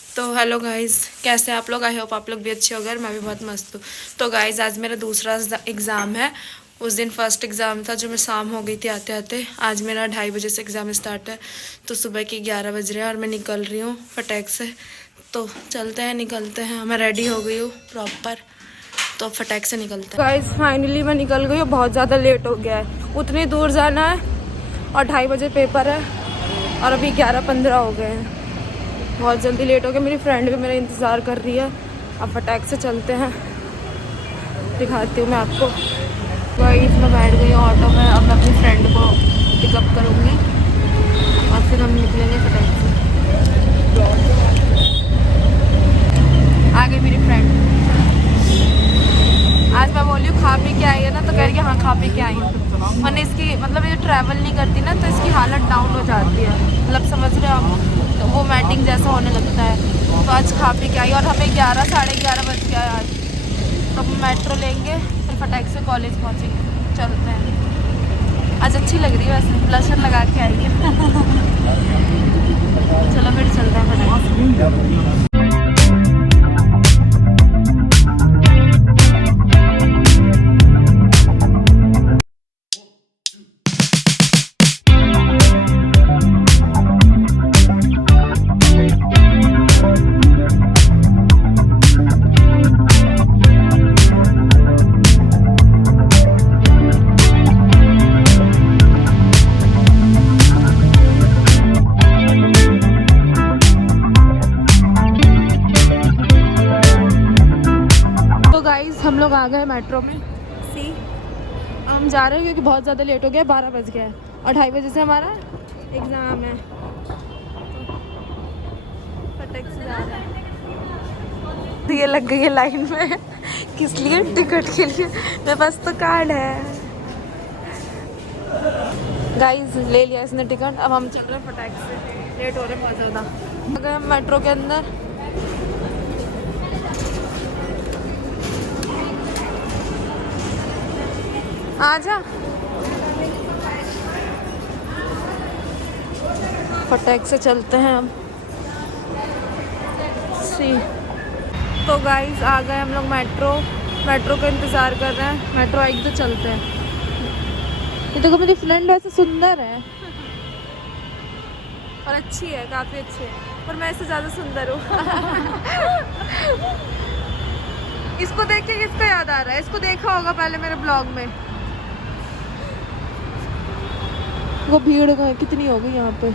तो hello guys, कैसे हैं आप लोग। आई होप आप लोग भी अच्छे हो गए। मैं भी बहुत मस्त हूँ। तो गाइस आज मेरा दूसरा एग्ज़ाम है। उस दिन फर्स्ट एग्ज़ाम था जो मैं शाम हो गई थी आते आते। आज मेरा 2:30 बजे से एग्ज़ाम स्टार्ट है। तो सुबह के 11 बज रहे हैं और मैं निकल रही हूँ फटाक से। तो चलते हैं, निकलते हैं। मैं रेडी हो गई हूँ प्रॉपर, तो फटाक से निकलते हैं। गाइस फाइनली मैं निकल गई हूँ। बहुत ज़्यादा लेट हो गया है, उतनी दूर जाना है और 2:30 बजे पेपर है और अभी 11:15 हो गए हैं। बहुत जल्दी लेट हो गया। मेरी फ्रेंड भी मेरा इंतज़ार कर रही है। अब फटाक से चलते हैं, दिखाती हूँ मैं आपको। गाइस मैं बैठ गई हूँ ऑटो में। अब मैं अपनी फ्रेंड को पिकअप करूँगी और फिर हम निकलेंगे फटाक से। आ गई मेरी फ्रेंड। आज मैं बोली हूँ खा पी के आई है ना, तो कह रही है हाँ खा पी के आई हूँ। मैंने इसकी मतलब ये ट्रैवल नहीं करती ना, तो इसकी हालत डाउन हो जाती है। मतलब समझ रहे हो आप, तो वो मैटिंग जैसा होने लगता है। तो आज खा पी के आई और हमें 11 साढ़े 11 बज गया है आज। तो हम मेट्रो लेंगे, फिर फटाक से कॉलेज पहुँचेंगे। चलते हैं। आज अच्छी लग रही है वैसे, ब्लशर लगा के आई है। चलो फिर चलते हैं फटाक से। हम लोग आ गए मेट्रो में। सी हम जा रहे हैं क्योंकि बहुत ज़्यादा लेट हो गया। 12 बज गया है और 2:30 बजे से हमारा एग्ज़ाम है। फटाक से जा रहे हैं। ये लग गई है लाइन में। किस लिए? टिकट के लिए। मेरे पास तो कार्ड है। गाइस ले लिया इसने टिकट। अब हम चल रहे हैं फटाक से। लेट हो रहे हैं बहुत ज़्यादा। आ गए हम मेट्रो के अंदर। आजा फटाक से चलते हैं हम। सी तो गाइस आ गए हम लोग मेट्रो का इंतज़ार कर रहे हैं। मेट्रो आएगी तो चलते हैं। ये देखो मेरी फ्रेंड ऐसे सुंदर है और अच्छी है, काफ़ी अच्छी है, पर मैं इससे ज़्यादा सुंदर हूँ। इसको देख के किसको याद आ रहा है? इसको देखा होगा पहले मेरे ब्लॉग में। वो भीड़ कितनी हो गई यहाँ पे।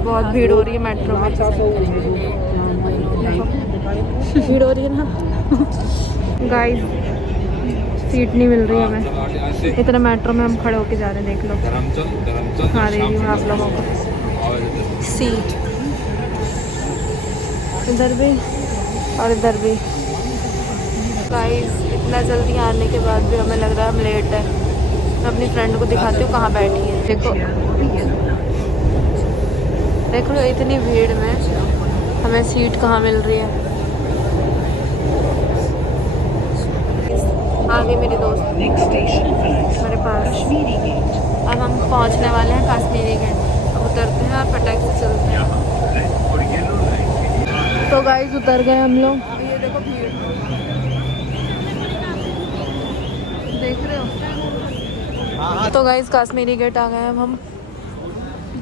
बहुत भीड़ हो रही है मेट्रो में। भीड़ हो रही है ना। गाइस सीट नहीं मिल रही हमें। इतना मेट्रो में हम खड़े होके जा रहे हैं, देख लो। हाँ दे रही हूँ आप लोगों को सीट। इधर भी और इधर भी। गाइस इतना जल्दी आने के बाद भी हमें लग रहा है हम लेट है। मैं अपनी फ्रेंड को दिखाती हूँ कहाँ बैठी है। देखो देख लो, इतनी भीड़ में हमें सीट कहाँ मिल रही है। आ गई मेरी दोस्त मेरे पास। अब हम पहुँचने वाले हैं कश्मीरी गेट। अब उतरते हैं और फटाक से चलते हैं। तो गाइस उतर गए हम लोग। ये देखो भीड़ देख रहे हो। तो गाइस कश्मीरी गेट आ गए। अब हम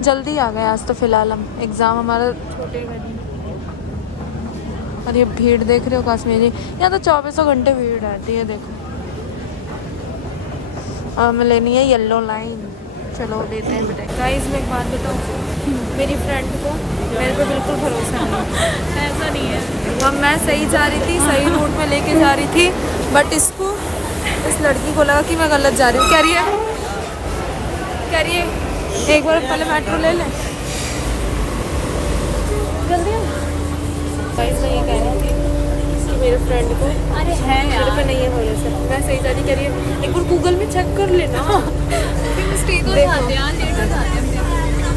जल्दी आ गए आज तो। फिलहाल हम एग्ज़ाम हमारा छोटे बनी। और ये भीड़ देख रहे हो कश्मीरी। यहाँ तो 24 घंटे भीड़ रहती है। देखो हमें लेनी है येलो लाइन। चलो लेते हैं बेटा। गाइस मैं एक बात बताऊँ, मेरी फ्रेंड को मेरे पे बिल्कुल भरोसा नहीं। ऐसा नहीं है। अब मैं सही जा रही थी, सही रूट में लेके जा रही थी, बट इसको इस लड़की को लगा कि मैं गलत जा रही हूँ। कह रही है एक बार पहले मेट्रो ले लें। जल्दी गाइस मैं ये कह रही थी कि मेरे फ्रेंड को अरे है मेरे पे नहीं है भरोसा। मैं सही जा रही, कह रही है एक बार गूगल में चेक कर लेना।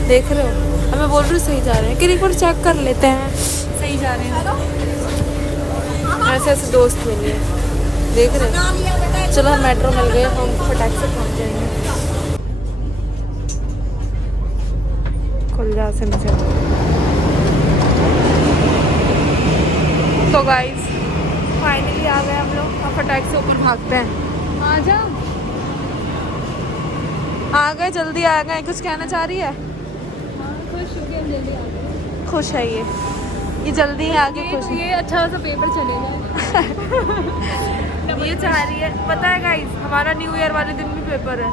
देख रहे हो, अब मैं बोल रही हूँ सही जा रहे हैं, कि एक बार चेक कर लेते हैं सही जा रहे हैं। ऐसे ऐसे दोस्त मिले, देख रहे हैं। चलो हम मेट्रो मिल गए, हम फटाक से पहुँच जाएंगे। कसम से। तो गाइस फाइनली आ गए हम लोग। अब फटाक से ऊपर भागते हैं। आ जा, आ गए, जल्दी आ गए। कुछ कहना चाह रही है? खुश हो गए, जल्दी आ गए। खुश है ये जल्दी ही आगे खुश है। ये अच्छा सा पेपर चलेगा। ये चाह रही है। पता है गाइस, हमारा न्यू ईयर वाले दिन भी पेपर है।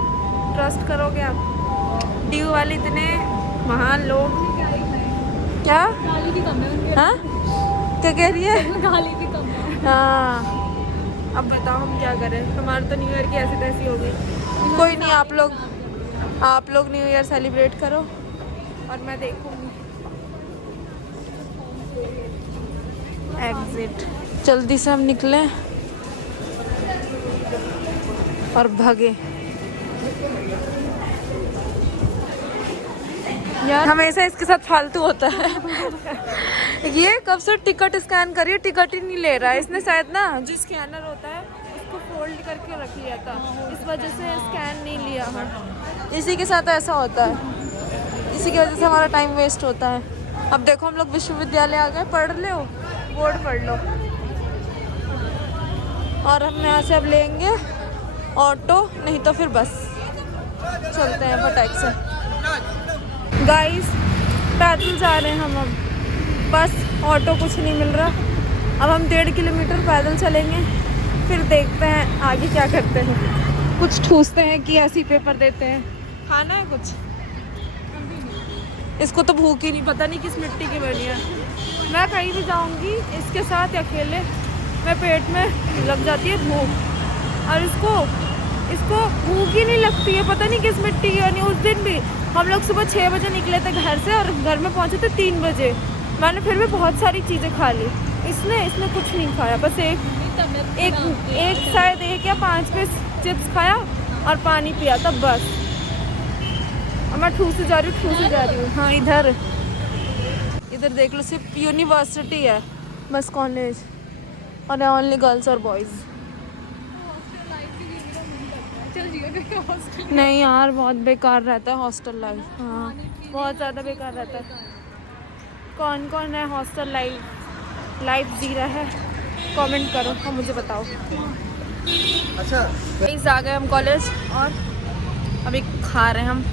ट्रस्ट करोगे आप? ड्यू वाले इतने महान लोग। क्या गाली भी कम है उनके। हाँ, क्या कह रही है? गाली भी कम है। हाँ, अब बताओ हम क्या करें। हमारा तो न्यू ईयर की ऐसी तैसी हो गई। कोई नहीं, आप लोग न्यू ईयर सेलिब्रेट करो और मैं देखूंगी। एग्जिट। जल्दी से हम निकले और भागे। यार हमेशा इसके साथ फालतू होता है। ये कब से टिकट स्कैन करिए, टिकट ही नहीं ले रहा है। इसने शायद ना जो स्कैनर होता है उसको फोल्ड करके रख लिया था, इस वजह से स्कैन नहीं लिया है। इसी के साथ ऐसा होता है, इसी की वजह से हमारा टाइम वेस्ट होता है। अब देखो हम लोग विश्वविद्यालय आ गए। पढ़ लो, बोर्ड पढ़ लो। और हम यहाँ से अब लेंगे ऑटो, नहीं तो फिर बस। चलते हैं फटाक से। गाइस पैदल जा रहे हैं हम अब। बस ऑटो कुछ नहीं मिल रहा। अब हम 1.5 किलोमीटर पैदल चलेंगे, फिर देखते हैं आगे क्या करते हैं। कुछ ठूसते हैं कि ऐसे ही पेपर देते हैं। खाना है कुछ? इसको तो भूख ही नहीं, पता नहीं किस मिट्टी की बनी है। मैं कहीं भी जाऊंगी इसके साथ अकेले, मैं पेट में लग जाती है भूख। और इसको भूख ही नहीं लगती है, पता नहीं किस मिट्टी की बनी। उस दिन भी हम लोग सुबह 6 बजे निकले थे घर से और घर में पहुंचे थे 3 बजे। मैंने फिर भी बहुत सारी चीज़ें खा ली। इसने कुछ नहीं खाया, बस एक शायद 1 या 5 पीस चिप्स खाया और पानी पिया था बस। और मैं ठूसे जा रही हूँ। हाँ, इधर देख लो, सिर्फ यूनिवर्सिटी है बस, कॉलेज, और ओनली गर्ल्स और बॉयज़। नहीं यार, बहुत बेकार रहता है हॉस्टल लाइफ। हाँ, बहुत ज़्यादा बेकार रहता है। कौन कौन है हॉस्टल लाइफ जी रहा है? कमेंट करो और मुझे बताओ। अच्छा, आ गए हम कॉलेज और अभी खा रहे हैं हम।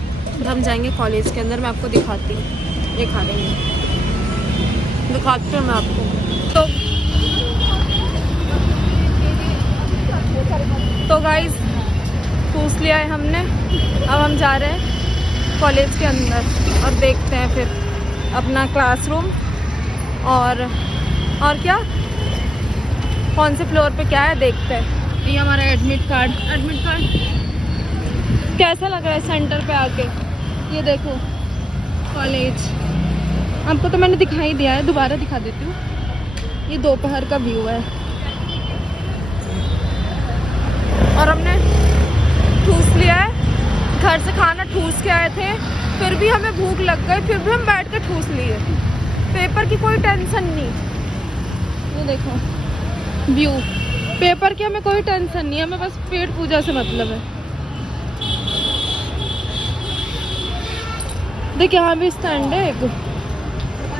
हम जाएंगे कॉलेज के अंदर, मैं आपको दिखाती हूँ। ये खा लेंगे, दिखाती हूँ मैं आपको। तो गाइस पूछ लिया है हमने। अब हम जा रहे हैं कॉलेज के अंदर और देखते हैं फिर अपना क्लासरूम और क्या, कौन से फ्लोर पे क्या है देखते हैं। ये हमारा एडमिट कार्ड कैसा लग रहा है सेंटर पे आके। ये देखो कॉलेज, आपको तो मैंने दिखाई दिया है, दोबारा दिखा देती हूँ। ये दोपहर का व्यू है और हमने ठूस लिया है। घर से खाना ठूस के आए थे, फिर भी हमें भूख लग गई, फिर भी हम बैठ कर ठूस लिए। पेपर की कोई टेंशन नहीं। ये देखो व्यू, पेपर की हमें कोई टेंशन नहीं है, हमें बस पेट पूजा से मतलब है। देख यहाँ भी स्टैंड है एक,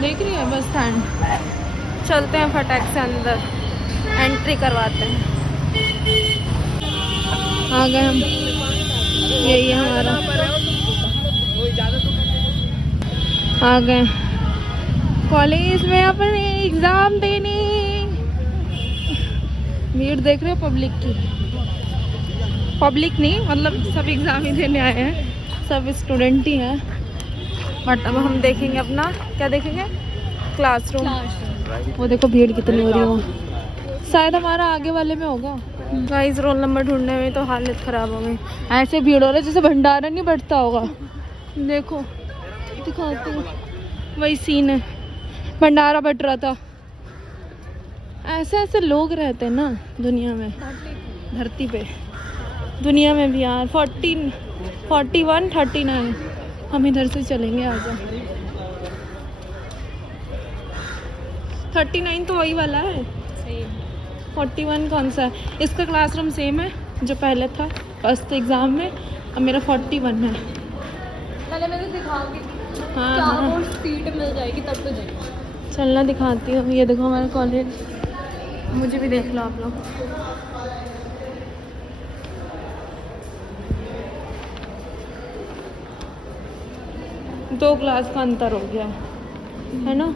देख रही है बस स्टैंड। चलते हैं फटाक से अंदर, एंट्री करवाते हैं। आ गए हम, यही है हमारा। आ गए कॉलेज में अपने एग्जाम देने। भीड़ देख रहे हो पब्लिक की? पब्लिक नहीं, मतलब सब एग्जाम ही देने आए हैं, सब स्टूडेंट ही हैं। बट अब हम देखेंगे अपना, क्या देखेंगे? क्लासरूम। वो देखो भीड़ कितनी हो रही है, शायद हमारा आगे वाले में होगा। गाइस रोल नंबर ढूंढने में तो हालत ख़राब हो गई। ऐसे भीड़ हो रहा है जैसे भंडारा नहीं बढ़ता होगा। देखो दिखाती हूँ, वही सीन है, भंडारा बट रहा था। ऐसे लोग रहते हैं ना दुनिया में, धरती पे, दुनिया में भी यार। 41, 39 हम इधर से चलेंगे। आजा 39 तो वही वाला है, 41 कौन सा है? इसका क्लासरूम सेम है जो पहले था फर्स्ट एग्ज़ाम में, अब मेरा 41 है। मैंने दिखाऊंगी हाँ क्या हाँ वो सीट मिल जाएगी तब तो जाएगी। चलना दिखाती हूँ। ये देखो हमारा कॉलेज, मुझे भी देख लो आप लोग। दो क्लास का अंतर हो गया है ना।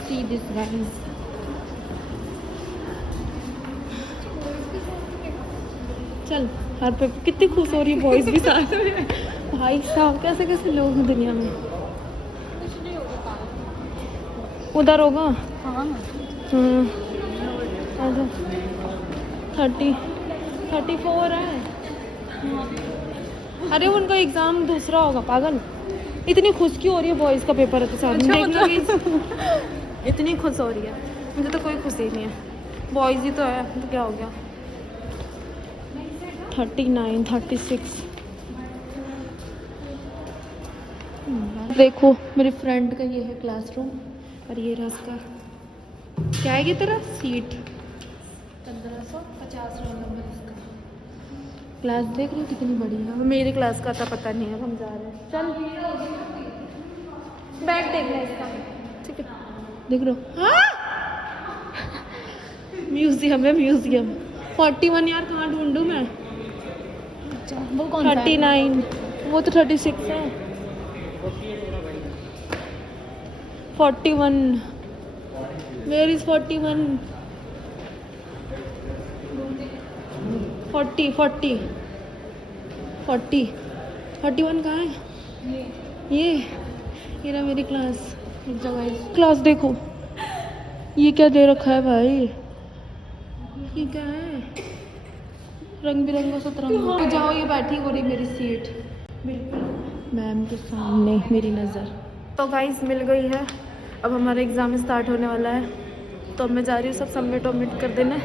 See this guys. चल हर पे कितनी खुश हो रही है, बॉयज भी साथ में। भाई साहब कैसे कैसे लोग हैं दुनिया में। कुछ नहीं होगा पागल। उधर होगा। हाँ अच्छा 34 है। अरे उनका एग्जाम दूसरा होगा पागल। इतनी खुश क्यों हो रही है, बॉयज का पेपर है तो साथ में अच्छा, देखना। इतनी खुश हो रही है, मुझे तो कोई खुशी नहीं है। बॉयज ही तो है तो क्या हो गया। 39 36। देखो मेरी फ्रेंड का ये है क्लासरूम और ये रहा उसका। क्या है ये तेरा सीट 1550 रोल नंबर इसका। क्लास देख रही हो कितनी बड़ी है। मेरी क्लास का था पता नहीं है, हम जा रहे हैं। चल बैग देख ले इसका, ठीक है देख लो। हाँ म्यूजियम है म्यूजियम। 41 यार कहाँ ढूंढूं मैं। वो कौन सा है? 39 वो तो 36 है। 41 वेयर इज 41 40 40 40 41 कहाँ है। ये रहा मेरी क्लास। क्लास देखो ये क्या दे रखा है भाई, ये क्या है रंग बिरंगा सतरंगा। तो जाओ ये बैठी हो रही मेरी सीट बिल्कुल मैम के सामने मेरी नज़र। तो गाइस मिल गई है। अब हमारा एग्ज़ाम स्टार्ट होने वाला है तो अब मैं जा रही हूँ सब सबमिट वमिट कर देना।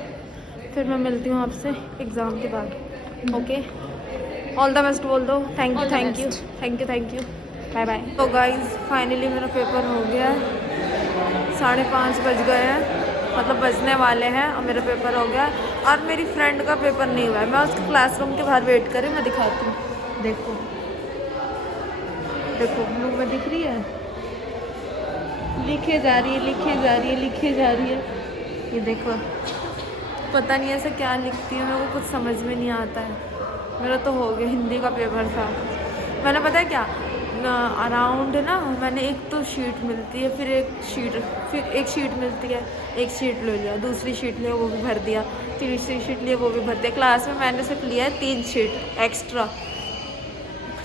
फिर मैं मिलती हूँ आपसे एग्ज़ाम के बाद। ओके ऑल द बेस्ट बोल दो। Thank you thank you thank you thank you bye bye. तो गाइस फाइनली मेरा पेपर हो गया है। 5:30 बज गए हैं, मतलब बजने वाले हैं और मेरा पेपर हो गया। और मेरी फ्रेंड का पेपर नहीं हुआ है, मैं उसके क्लासरूम के बाहर वेट कर रही हूँ। मैं दिखाती हूँ देखो देखो ब्लू में दिख रही है, लिखे जा रही है लिखे जा रही है लिखे जा रही है। ये देखो पता नहीं ऐसे क्या लिखती है, मेरे को कुछ समझ में नहीं आता है। मेरा तो हो गया, हिंदी का पेपर था। मैंने पता है क्या अराउंड ना, मैंने एक तो शीट मिलती है, फिर एक शीट मिलती है, एक शीट ले लिया, दूसरी शीट लिया वो भी भर दिया, तीसरी शीट लिया वो भी भर दिया। क्लास में मैंने सिर्फ लिया है 3 शीट एक्स्ट्रा,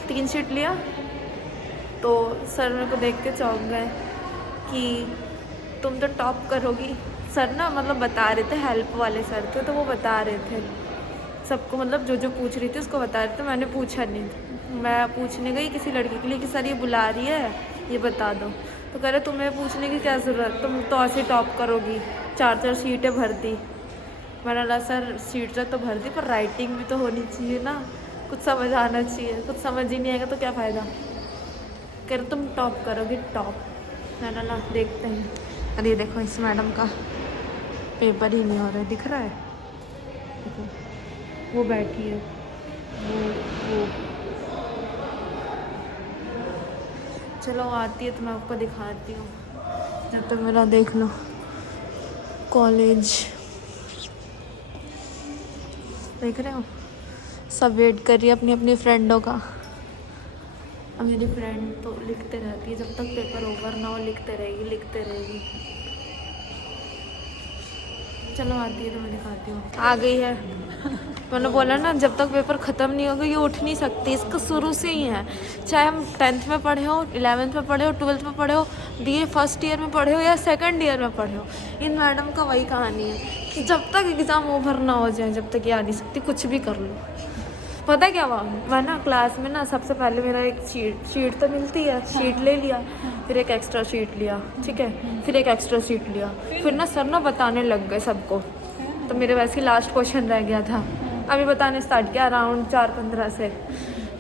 3 शीट लिया। तो सर मेरे को देख के चौंक गए कि तुम तो टॉप करोगी। सर ना मतलब बता रहे थे, हेल्प वाले सर थे तो वो बता रहे थे सबको, मतलब जो जो पूछ रही थी उसको बता रहे थे। मैंने पूछा नहीं, मैं पूछने गई किसी लड़की के लिए कि सर ये बुला रही है ये बता दो, तो कह रहे तुम्हें पूछने की क्या ज़रूरत, तुम तो ऐसे टॉप करोगी। 4 सीटें भर दी। मैंने बोला सर सीटें तो भर दी पर राइटिंग भी तो होनी चाहिए ना, कुछ समझ आना चाहिए, कुछ समझ ही नहीं आएगा तो क्या फ़ायदा। कह रहे तुम टॉप करोगी टॉप। मैंने बोला देखते हैं। अरे ये देखो इस मैडम का पेपर ही नहीं हो रहा है, दिख रहा है देखो वो बैठी है वो चलो आती है तो मैं आपको दिखाती हूँ। जब तक मेरा देख लो कॉलेज देख रहे हो, सब वेट कर रही है अपनी अपनी फ्रेंडों का। अब मेरी फ्रेंड तो लिखते रहती है, जब तक पेपर ओवर ना हो लिखते रहेगी। चलो आती है तो मैं दिखाती हूँ। आ गई है। मैंने बोला ना जब तक पेपर ख़त्म नहीं होगा ये उठ नहीं सकती, इसका शुरू से ही है। चाहे हम 10th में पढ़े हो, 11th में पढ़े हो, 12th में पढ़े हो, BA फर्स्ट ईयर में पढ़े हो या सेकंड ईयर में पढ़े हो, इन मैडम का वही कहानी है कि जब तक एग्ज़ाम ओवर ना हो जाए जब तक ये आ नहीं सकती, कुछ भी कर लो। पता क्या हुआ, मैं ना क्लास में ना सबसे पहले मेरा एक शीट तो मिलती है, शीट ले लिया, फिर एक एक्स्ट्रा शीट लिया, ठीक है, फिर एक एक्स्ट्रा शीट लिया, फिर ना सर ना बताने लग गए सबको। तो मेरे वैसे ही लास्ट क्वेश्चन रह गया था, अभी बताने स्टार्ट किया अराउंड 4-15 से।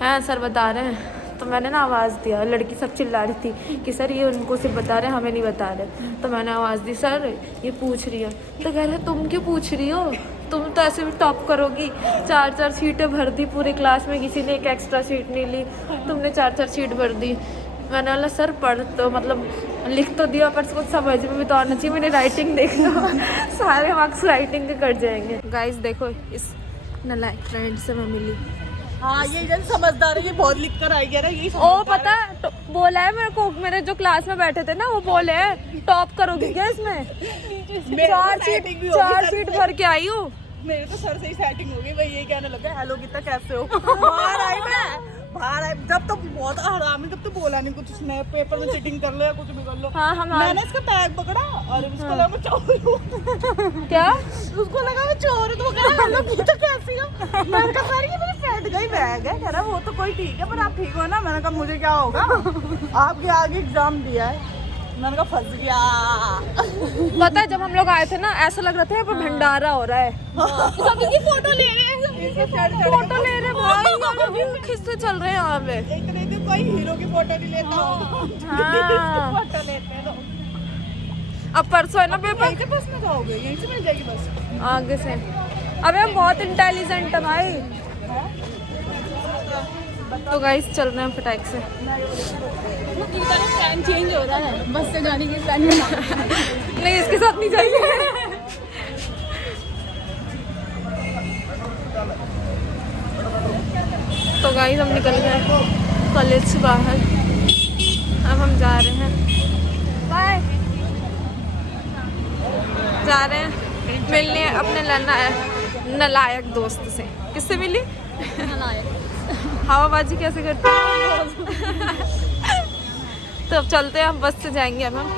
हैं सर बता रहे हैं तो मैंने ना आवाज़ दिया, लड़की सब चिल्ला रही थी कि सर ये उनको सिर्फ बता रहे हमें नहीं बता रहे। तो मैंने आवाज़ दी, सर ये पूछ रही है। तो कह रहे तुम क्यों पूछ रही हो, तुम तो ऐसे भी टॉप करोगी, 4 सीटें भर दी पूरी क्लास में, किसी ने एक एक्स्ट्रा सीट नहीं ली, तुमने 4 सीट भर दी। मैंने बोला सर पढ़ तो मतलब लिख तो दिया पर कुछ समझ में भी तो आना चाहिए, मैंने राइटिंग देख लो सारे मार्क्स राइटिंग के कट जाएंगे। गाइस देखो इस नालायक फ्रेंड से मैं मिली। हाँ ये जन समझदार है, ये बहुत लिख कर आई है ना, यही ओ पता है तो बोला है मेरे को, मेरे जो क्लास में बैठे थे ना वो बोले हैं टॉप करोगी क्या इसमें, 4 सीट भर के आई हूँ। मेरे तो सर से ही सेटिंग हो गई, भाई ये कहने लगा हेलो गीता कैसे हो। बाहर आई मैं, बाहर आई जब तो बहुत आराम है, जब तो बोला नहीं कुछ, उसने पेपर में चीटिंग कर लो या कुछ भी कर लो। हाँ मैंने इसका बैग पकड़ा और उसको लगा मैं चोर हूँ। क्या उसको लगा मैं चोर हूँ, तो वो कह रहा हेलो गीता कैसी हो। मैंने कहा सर ये मेरे फ्रेंड का ही बैग है। कह रहा वो तो कोई ठीक है पर आप ठीक हो ना। मैंने कहा मुझे क्या होगा, आपके आगे एग्जाम दिया है। मैंने कहा फंस गया। पता है जब हम लोग आए थे ना ऐसा लग रहा था यहाँ पर भंडारा हो रहा है, सब इसकी फोटो ले रहे हैं, फोटो ले रहे भाई, खिस्से चल रहे हैं यहाँ पे। एक नहीं तो कोई हीरो की फोटो नहीं लेता होगा। हाँ। फोटो लेते हैं तो अब परसों है ना पेपर, यहीं से बस में जाओगे, यहीं से मिल जाएगी बस आगे से। अबे हम बहुत इंटेलिजेंट है भाई। तो गाइस चल रहे हैं फटाक से। गीता का प्लान चेंज हो रहा है, बस से जाने की प्लान बना। नहीं इसके साथ नहीं जाएंगे। तो गाइस हम निकल गए कॉलेज से बाहर, अब हम जा रहे हैं, बाय, जा रहे हैं मिलने अपने नालायक दोस्त से। किससे मिली? हवाबाजी कैसे करते हैं। तो अब चलते हैं, हम बस से जाएंगे। अब हम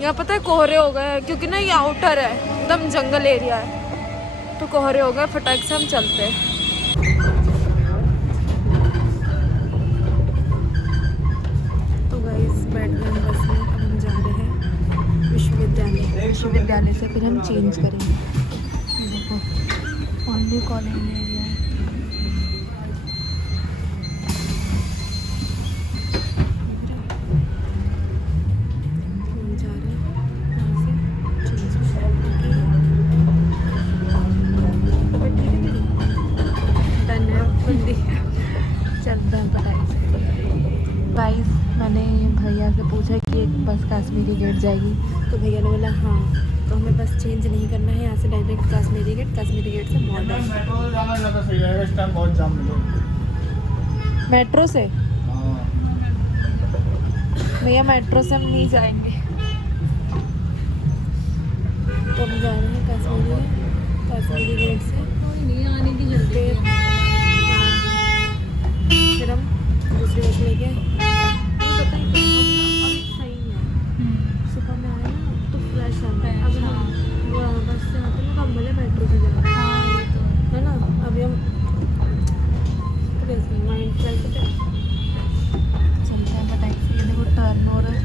यहाँ पता है कोहरे हो गए हैं क्योंकि ना ये आउटर है, एकदम जंगल एरिया है, तो कोहरे हो गए, फटाक से हम चलते हैं। तो गाइस बैठ गए हम बस में, अब हम जा रहे हैं विश्वविद्यालय से फिर हम चेंज करेंगे। देखो पांडे कॉलेज एरिया है। चलते हैं पटाई से। गाइस मैंने भैया से पूछा कि एक बस कश्मीरी गेट जाएगी, तो भैया ने बोला हाँ, तो हमें बस चेंज नहीं करना है, यहाँ से डायरेक्ट कश्मीरी गेट से मॉडर्न। मेट्रो से भैया, मेट्रो से हम नहीं जाएंगे, तो हम जा रहे हैं कश्मीरी गेट से। नहीं आने की जल्दी है। फिर हम दूसरी बस लेके पता है अभी सही है, सुबह में आए ना तो फ्रेश आता है। अगर हम बस से आते ना तो हम भले मेट्रो से जा रहे हैं, है ना। अभी हम तो कैसे माइंड फ्रेश होता है, चलते हैं टैक्सी। ये देखो टर्न हो रहा है।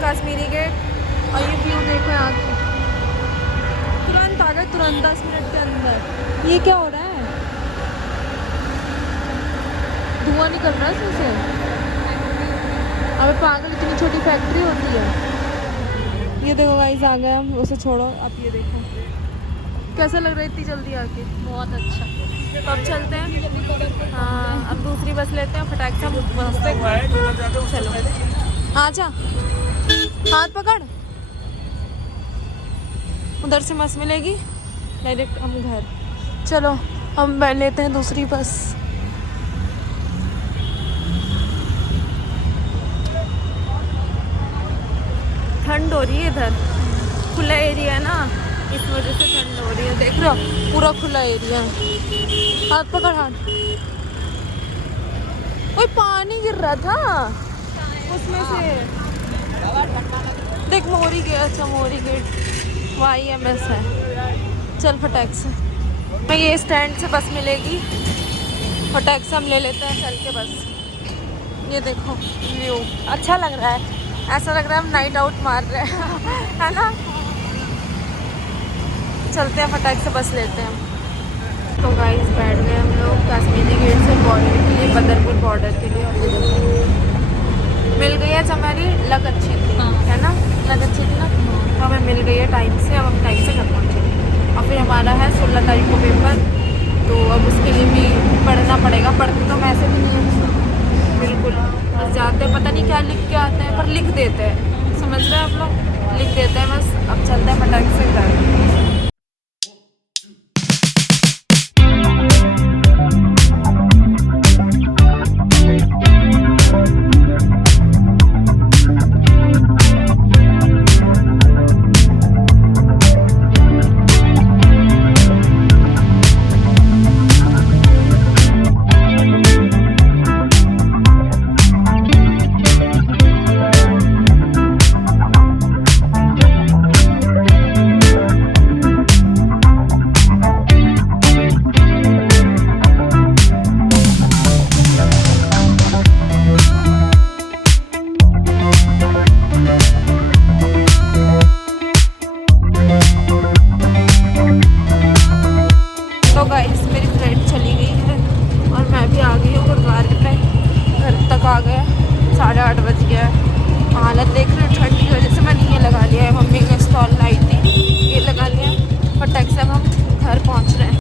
कश्मीरी गेट और ये व्यू देखो यहाँ की, तुरंत आ गए, तुरंत 10 मिनट के अंदर। ये क्या हो रहा है, धुआं निकल रहा है इसमें से। अबे पागल, इतनी छोटी फैक्ट्री होती है। ये देखो गाइस आ गए हम, उसे छोड़ो। अब ये देखो कैसा लग रहा है इतनी जल्दी आके, बहुत अच्छा। तो अब चलते हैं। हाँ अब दूसरी बस लेते हैं, फटाक से हम मस्त। चलो आ जा, हाथ पकड़, उधर से बस मिलेगी डायरेक्ट हम घर। चलो हम लेते हैं दूसरी बस। हो रही है इधर, खुला एरिया है ना, इस वजह से ठंड हो रही है। देख रहे हो पूरा खुला एरिया है। हाथ पकड़ हाथ। कोई पानी गिर रहा था उसमें से। देख मोरी गेट, अच्छा मोरी गेट YMS है। चल फटाक से, मैं ये स्टैंड से बस मिलेगी, फटाक से हम ले लेते हैं चल के बस। ये देखो व्यू अच्छा लग रहा है, ऐसा लग रहा है हम नाइट आउट मार रहे हैं है ना। चलते हैं फटाक से बस लेते हैं। तो गाइस बैठ गए हम लोग कश्मीरी गेट से बॉर्डर के लिए, बदरपुर बॉर्डर के लिए। और ये देखो मिल गई है, हमारी लक अच्छी थी है ना, लक अच्छी थी ना, तो हमें मिल गई है टाइम से। अब हम टाइम से घर पहुँचे और फिर हमारा है 16 तारीख को पेपर, तो अब उसके लिए भी पढ़ना पड़ेगा। पढ़ते तो मैं ऐसे भी नहीं है बिल्कुल, बस जाते हैं, पता नहीं क्या लिख के आते हैं पर लिख देते हैं, समझ रहे हैं आप लोग, लिख देते हैं बस। अब चलते हैं फटाक से घर। तो गाइस मेरी फ्रेंड चली गई है और मैं भी आ गई हूँ गुरुद्वारे पे, घर तक आ गए, 8:30 बज गया है। हालत देख रहे हो ठंड की वजह से मैंने ये लगा लिया है, मम्मी ने स्टॉल लाई थी, ये लगा लिया। फटाक से हम घर पहुँच रहे हैं।